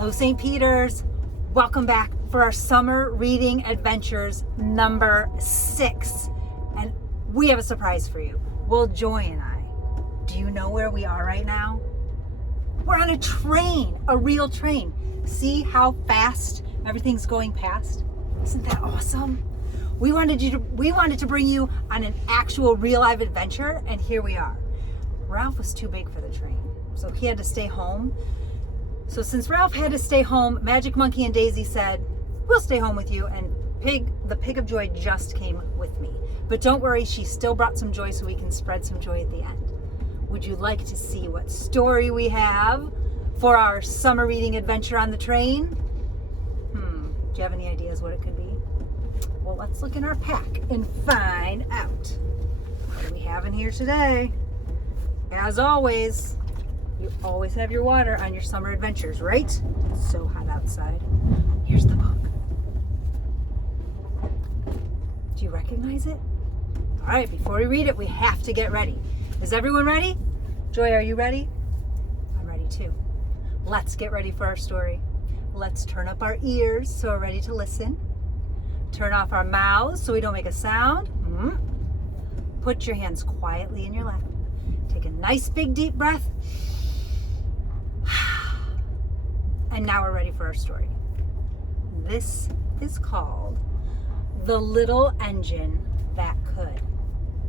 Hello, St. Peter's. Welcome back for our summer reading adventures number 6. And we have a surprise for you. Well, Joy and I, do you know where we are right now? We're on a train, a real train. See how fast everything's going past? Isn't that awesome? We wanted to bring you on an actual real life adventure, and here we are. Ralph was too big for the train, so he had to stay home. So since Ralph had to stay home, Magic Monkey and Daisy said, we'll stay home with you, and the Pig of Joy just came with me. But don't worry, she still brought some joy so we can spread some joy at the end. Would you like to see what story we have for our summer reading adventure on the train? Do you have any ideas what it could be? Well, let's look in our pack and find out. What do we have in here today? As always, you always have your water on your summer adventures, right? It's so hot outside. Here's the book. Do you recognize it? All right, before we read it, we have to get ready. Is everyone ready? Joy, are you ready? I'm ready too. Let's get ready for our story. Let's turn up our ears so we're ready to listen. Turn off our mouths so we don't make a sound. Put your hands quietly in your lap. Take a nice big deep breath. And now we're ready for our story. This is called The Little Engine That Could.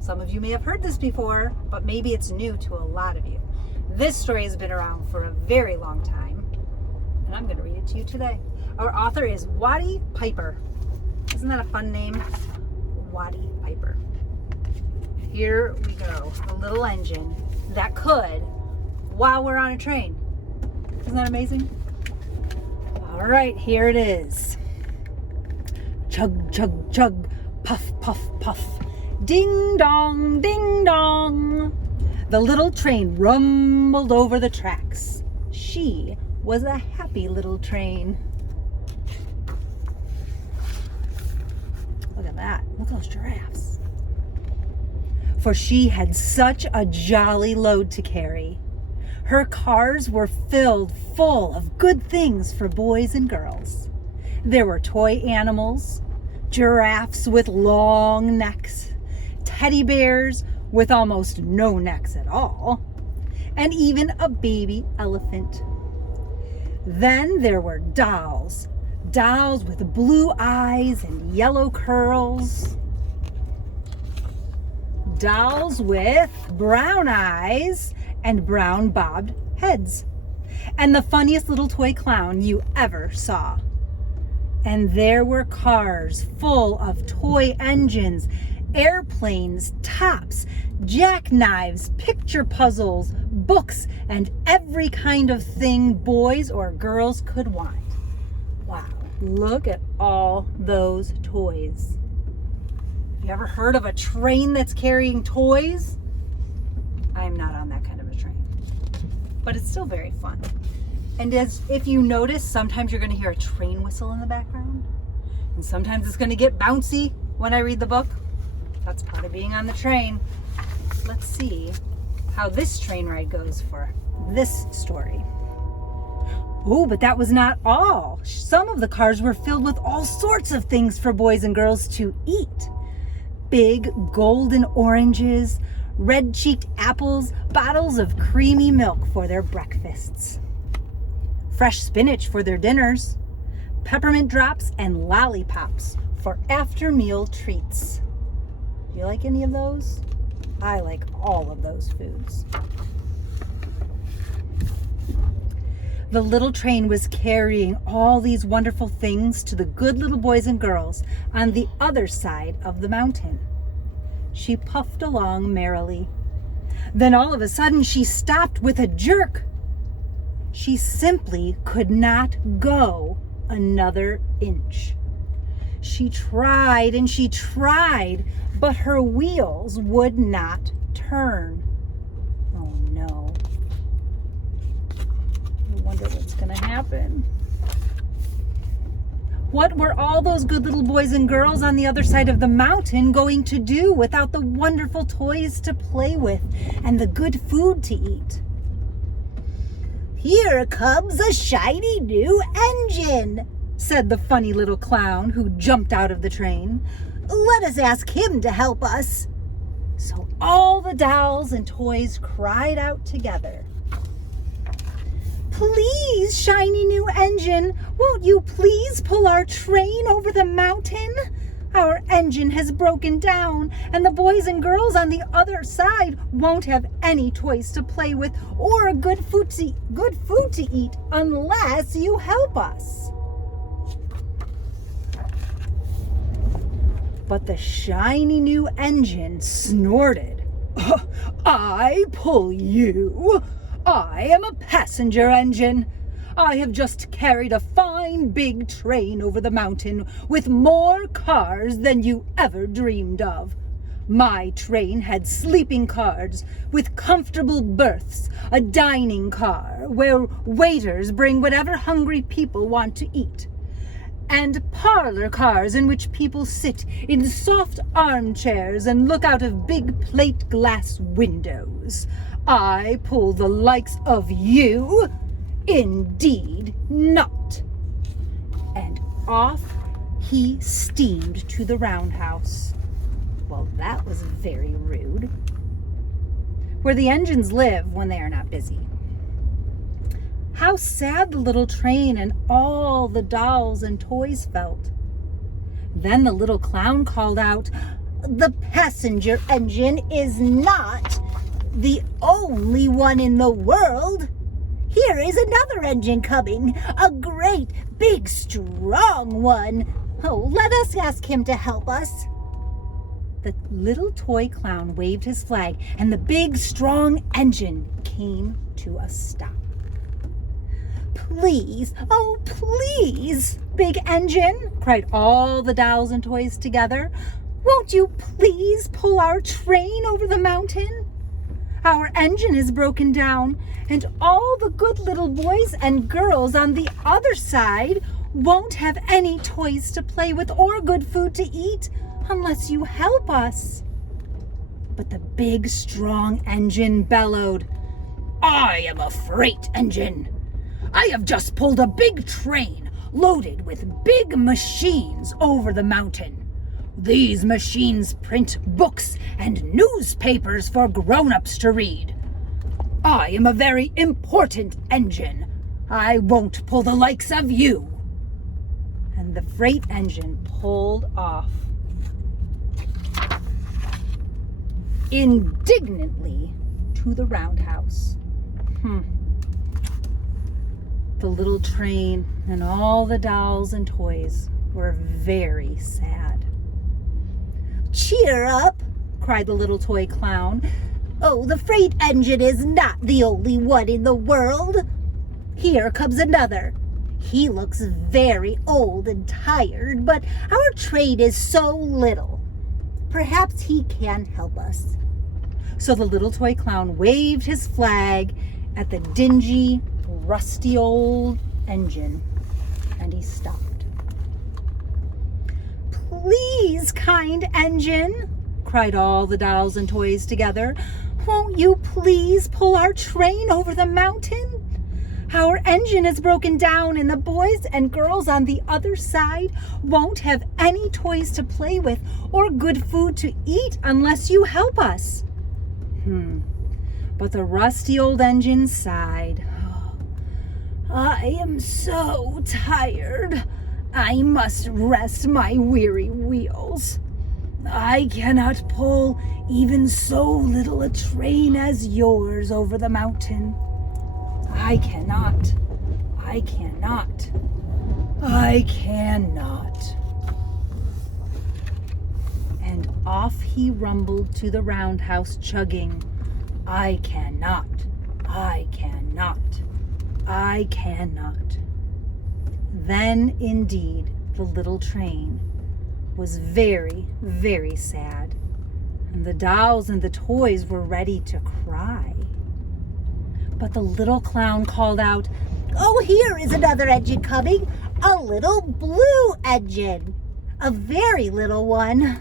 Some of you may have heard this before, but maybe it's new to a lot of you. This story has been around for a very long time, and I'm going to read it to you today. Our author is Watty Piper. Isn't that a fun name? Watty Piper. Here we go. A little engine that could while we're on a train. Isn't that amazing? All right, here it is. Chug, chug, chug. Puff, puff, puff. Ding dong, ding dong. The little train rumbled over the tracks. She was a happy little train. Look at that. Look at those giraffes. For she had such a jolly load to carry. Her cars were filled full of good things for boys and girls. There were toy animals, giraffes with long necks, teddy bears with almost no necks at all, and even a baby elephant. Then there were dolls with blue eyes and yellow curls, dolls with brown eyes and brown bobbed heads, and the funniest little toy clown you ever saw. And there were cars full of toy engines, airplanes, tops, jackknives, picture puzzles, books, and every kind of thing boys or girls could want. Wow, look at all those toys. You ever heard of a train that's carrying toys? I'm not on that kind of a train, but it's still very fun. And if you notice, sometimes you're going to hear a train whistle in the background, and sometimes it's going to get bouncy when I read the book. That's part of being on the train. Let's see how this train ride goes for this story. Oh, but that was not all. Some of the cars were filled with all sorts of things for boys and girls to eat. Big golden oranges, red-cheeked apples, bottles of creamy milk for their breakfasts, fresh spinach for their dinners, peppermint drops and lollipops for after-meal treats. Do you like any of those? I like all of those foods. The little train was carrying all these wonderful things to the good little boys and girls on the other side of the mountain. She puffed along merrily. Then all of a sudden she stopped with a jerk. She simply could not go another inch. She tried and she tried, but her wheels would not turn. Oh no. I wonder what's going to happen. What were all those good little boys and girls on the other side of the mountain going to do without the wonderful toys to play with and the good food to eat? "Here comes a shiny new engine," said the funny little clown who jumped out of the train. "Let us ask him to help us." So all the dolls and toys cried out together. "Please, shiny new engine, won't you please pull our train over the mountain? Our engine has broken down, and the boys and girls on the other side won't have any toys to play with or good food to eat unless you help us." But the shiny new engine snorted. "I pull you? I am a passenger engine. I have just carried a fine big train over the mountain with more cars than you ever dreamed of. My train had sleeping cars with comfortable berths, a dining car where waiters bring whatever hungry people want to eat, and parlor cars in which people sit in soft armchairs and look out of big plate glass windows. I pull the likes of you? Indeed not." And off he steamed to the roundhouse. Well, that was very rude. Where the engines live when they are not busy. How sad the little train and all the dolls and toys felt. Then the little clown called out, "The passenger engine is not the only one in the world. Here is another engine coming, a great, big, strong one. Oh, let us ask him to help us." The little toy clown waved his flag, and the big, strong engine came to a stop. "Please, oh please, Big engine," cried all the dolls and toys together, "won't you please pull our train over the mountain? Our engine is broken down, and all the good little boys and girls on the other side won't have any toys to play with or good food to eat unless you help us." But the big, strong engine bellowed, "I am a freight engine. I have just pulled a big train loaded with big machines over the mountain. These machines print books and newspapers for grown-ups to read. I am a very important engine. I won't pull the likes of you." And the freight engine pulled off. Indignantly to the roundhouse. The little train and all the dolls and toys were very sad. "Cheer up," cried the little toy clown. "Oh, the freight engine is not the only one in the world. Here comes another. He looks very old and tired, but our train is so little. Perhaps he can help us." So the little toy clown waved his flag at the dingy, rusty old engine, and he stopped. "Please, kind engine," cried all the dolls and toys together, "won't you please pull our train over the mountain? Our engine is broken down, and the boys and girls on the other side won't have any toys to play with or good food to eat unless you help us." But the rusty old engine sighed. "I am so tired. I must rest my weary wheels. I cannot pull even so little a train as yours over the mountain. I cannot. I cannot. I cannot." And off he rumbled to the roundhouse, chugging, "I cannot. I cannot. I cannot." Then, indeed, the little train was very, very sad, and the dolls and the toys were ready to cry. But the little clown called out, "Oh, here is another engine coming, a little blue engine, a very little one.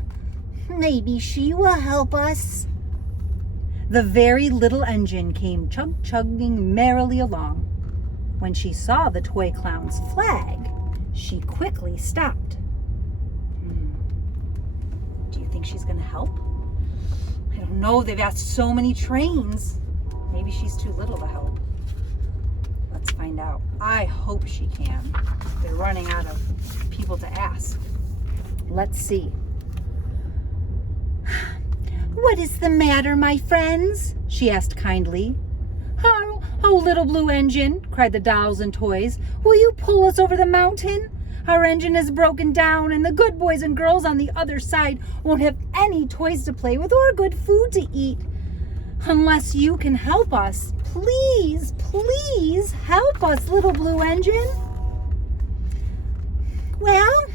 Maybe she will help us." The very little engine came chugging merrily along. When she saw the toy clown's flag, she quickly stopped. Do you think she's going to help? I don't know. They've asked so many trains. Maybe she's too little to help. Let's find out. I hope she can. They're running out of people to ask. Let's see. What is the matter, my friends? She asked kindly. Oh, little blue engine, cried the dolls and toys. Will you pull us over the mountain? Our engine is broken down, and the good boys and girls on the other side won't have any toys to play with or good food to eat. Unless you can help us. Please, please help us, little blue engine. Well,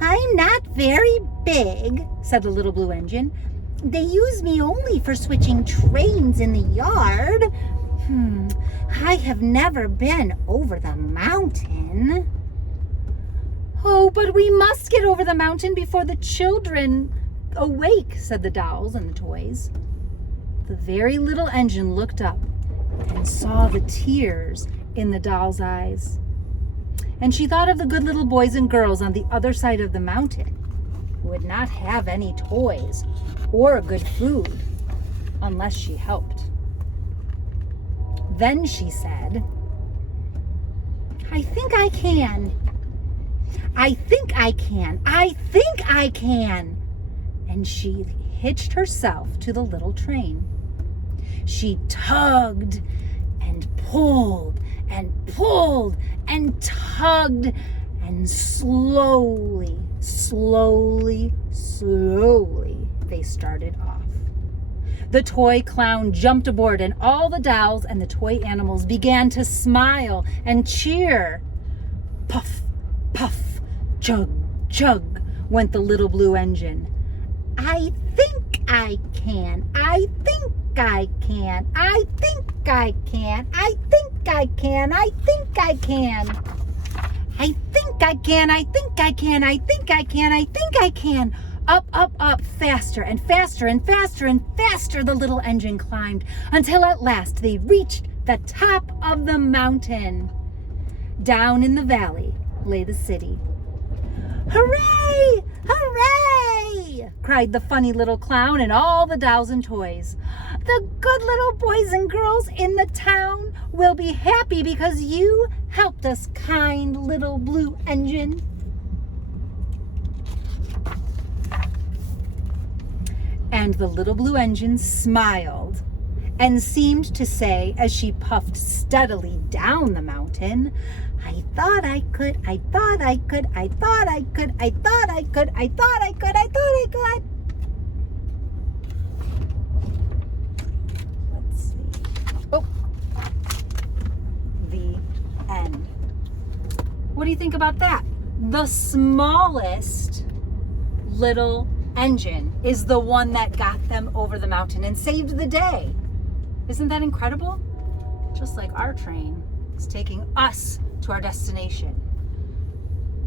I'm not very big, said the little blue engine. They use me only for switching trains in the yard. I have never been over the mountain. Oh, but we must get over the mountain before the children awake, said the dolls and the toys. The very little engine looked up and saw the tears in the doll's eyes. And she thought of the good little boys and girls on the other side of the mountain who would not have any toys or good food unless she helped. Then she said, I think I can. I think I can. I think I can. And she hitched herself to the little train. She tugged and pulled and pulled and tugged, and slowly they started off. The toy clown jumped aboard, and all the dolls and the toy animals began to smile and cheer. Puff, puff, chug, chug went the little blue engine. I think I can. I think I can. I think I can. I think I can. I think I can. I think I can. I think I can. I think I can. I think I can. Up, up, up, faster and faster and faster and faster the little engine climbed until at last they reached the top of the mountain. Down in the valley lay the city. Hooray! Hooray! Cried the funny little clown and all the dolls and toys. The good little boys and girls in the town will be happy because you helped us, kind little blue engine. And the little blue engine smiled and seemed to say, as she puffed steadily down the mountain, I thought I could, I thought I could, I thought I could, I thought I could, I thought I could, I thought I could. Let's see. Oh, the end. What do you think about that? The smallest little engine is the one that got them over the mountain and saved the day. Isn't that incredible? Just like our train is taking us to our destination.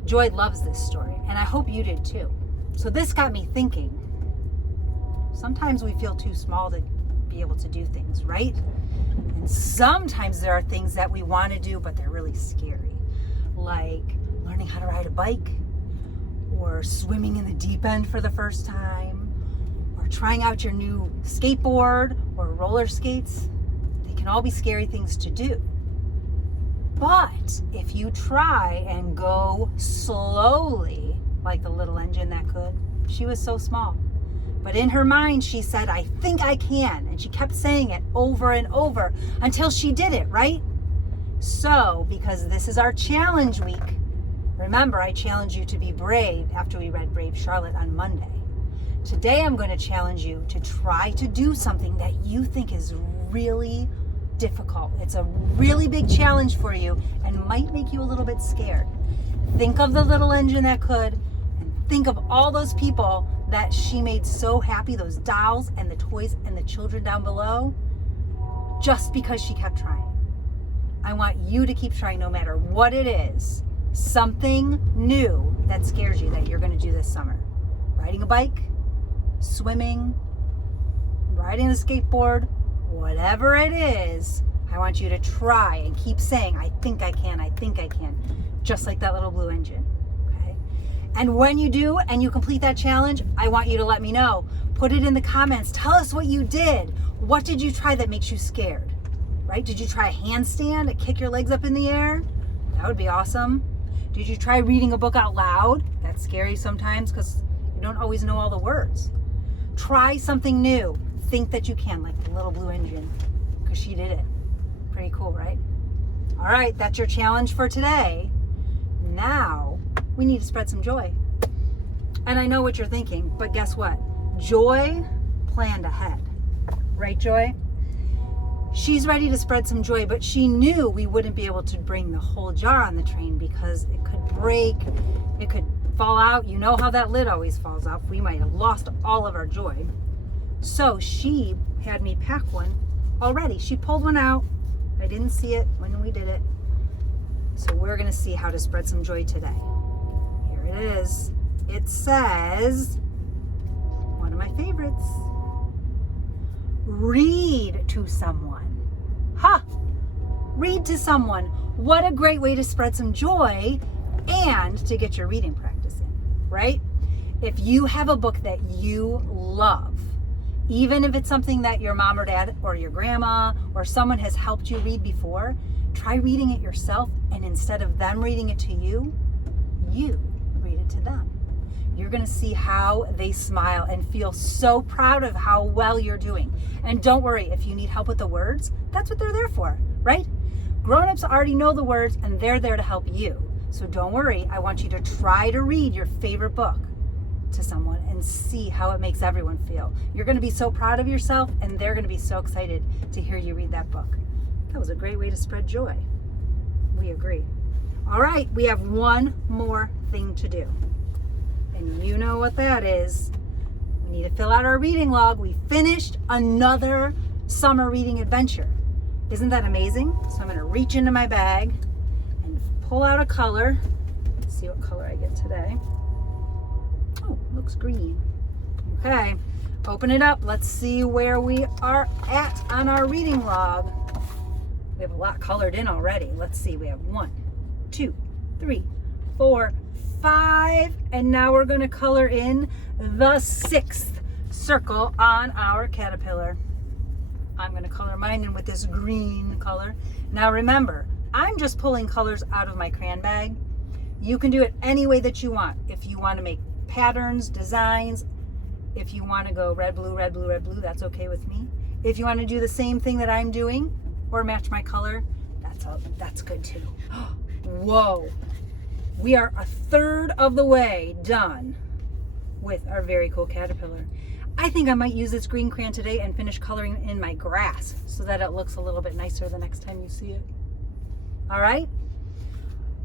Joy loves this story, and I hope you did too. So this got me thinking. Sometimes we feel too small to be able to do things, right? And sometimes there are things that we want to do, but they're really scary. Like learning how to ride a bike, or swimming in the deep end for the first time, or trying out your new skateboard or roller skates. They can all be scary things to do. But if you try and go slowly, like the little engine that could, she was so small. But in her mind, she said, I think I can. And she kept saying it over and over until she did it, right? So, because this is our challenge week, remember, I challenged you to be brave after we read Brave Charlotte on Monday. Today, I'm going to challenge you to try to do something that you think is really difficult. It's a really big challenge for you and might make you a little bit scared. Think of the little engine that could, and think of all those people that she made so happy, those dolls and the toys and the children down below, just because she kept trying. I want you to keep trying no matter what it is. Something new that scares you that you're going to do this summer. Riding a bike, swimming, riding a skateboard, whatever it is, I want you to try and keep saying, I think I can, I think I can, just like that little blue engine, okay? And when you do and you complete that challenge, I want you to let me know. Put it in the comments. Tell us what you did. What did you try that makes you scared, right? Did you try a handstand and kick your legs up in the air? That would be awesome. Did you try reading a book out loud? That's scary sometimes because you don't always know all the words. Try something new. Think that you can, like the little blue engine, because she did it. Pretty cool, right? All right, that's your challenge for today. Now we need to spread some joy. And I know what you're thinking, but guess what? Joy planned ahead. Right, Joy? She's ready to spread some joy, but she knew we wouldn't be able to bring the whole jar on the train because it could break, it could fall out. You know how that lid always falls off. We might have lost all of our joy. So she had me pack one already. She pulled one out. I didn't see it when we did it. So we're going to see how to spread some joy today. Here it is. It says, one of my favorites, read to someone. Ha! Read to someone. What a great way to spread some joy and to get your reading practice in, right? If you have a book that you love, even if it's something that your mom or dad or your grandma or someone has helped you read before, try reading it yourself, and instead of them reading it to you, you read it to them. You're going to see how they smile and feel so proud of how well you're doing. And don't worry, if you need help with the words, that's what they're there for, right? Grown-ups already know the words and they're there to help you. So don't worry, I want you to try to read your favorite book to someone and see how it makes everyone feel. You're going to be so proud of yourself and they're going to be so excited to hear you read that book. That was a great way to spread joy. We agree. All right, we have one more thing to do. And you know what that is. We need to fill out our reading log. We finished another summer reading adventure. Isn't that amazing? So I'm going to reach into my bag and pull out a color. Let's see what color I get today. Oh, looks green. Okay, open it up. Let's see where we are at on our reading log. We have a lot colored in already. Let's see. We have 1, 2, 3, 4, 5, and now we're going to color in the 6th circle on our caterpillar. I'm going to color mine in with this green color. Now remember, I'm just pulling colors out of my crayon bag. You can do it any way that you want. If you want to make patterns, designs, if you want to go red, blue, red, blue, red, blue, that's okay with me. If you want to do the same thing that I'm doing or match my color, that's good too. Whoa. We are a third of the way done with our very cool caterpillar. I think I might use this green crayon today and finish coloring in my grass so that it looks a little bit nicer the next time you see it. All right?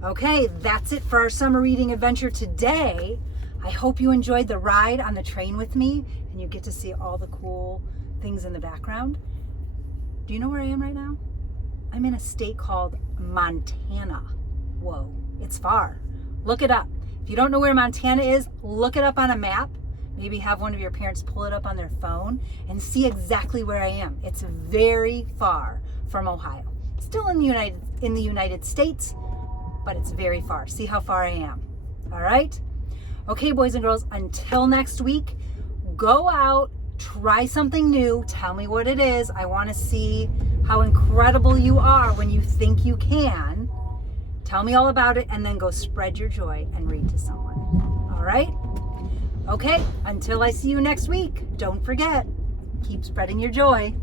Okay, that's it for our summer reading adventure today. I hope you enjoyed the ride on the train with me and you get to see all the cool things in the background. Do you know where I am right now? I'm in a state called Montana. Whoa, it's far. Look it up. If you don't know where Montana is, look it up on a map. Maybe have one of your parents pull it up on their phone and see exactly where I am. It's very far from Ohio. Still in the United States, but it's very far. See how far I am. All right? Okay, boys and girls, until next week, go out, try something new, tell me what it is. I want to see how incredible you are when you think you can. Tell me all about it, and then go spread your joy and read to someone. All right? Okay, until I see you next week, don't forget, keep spreading your joy.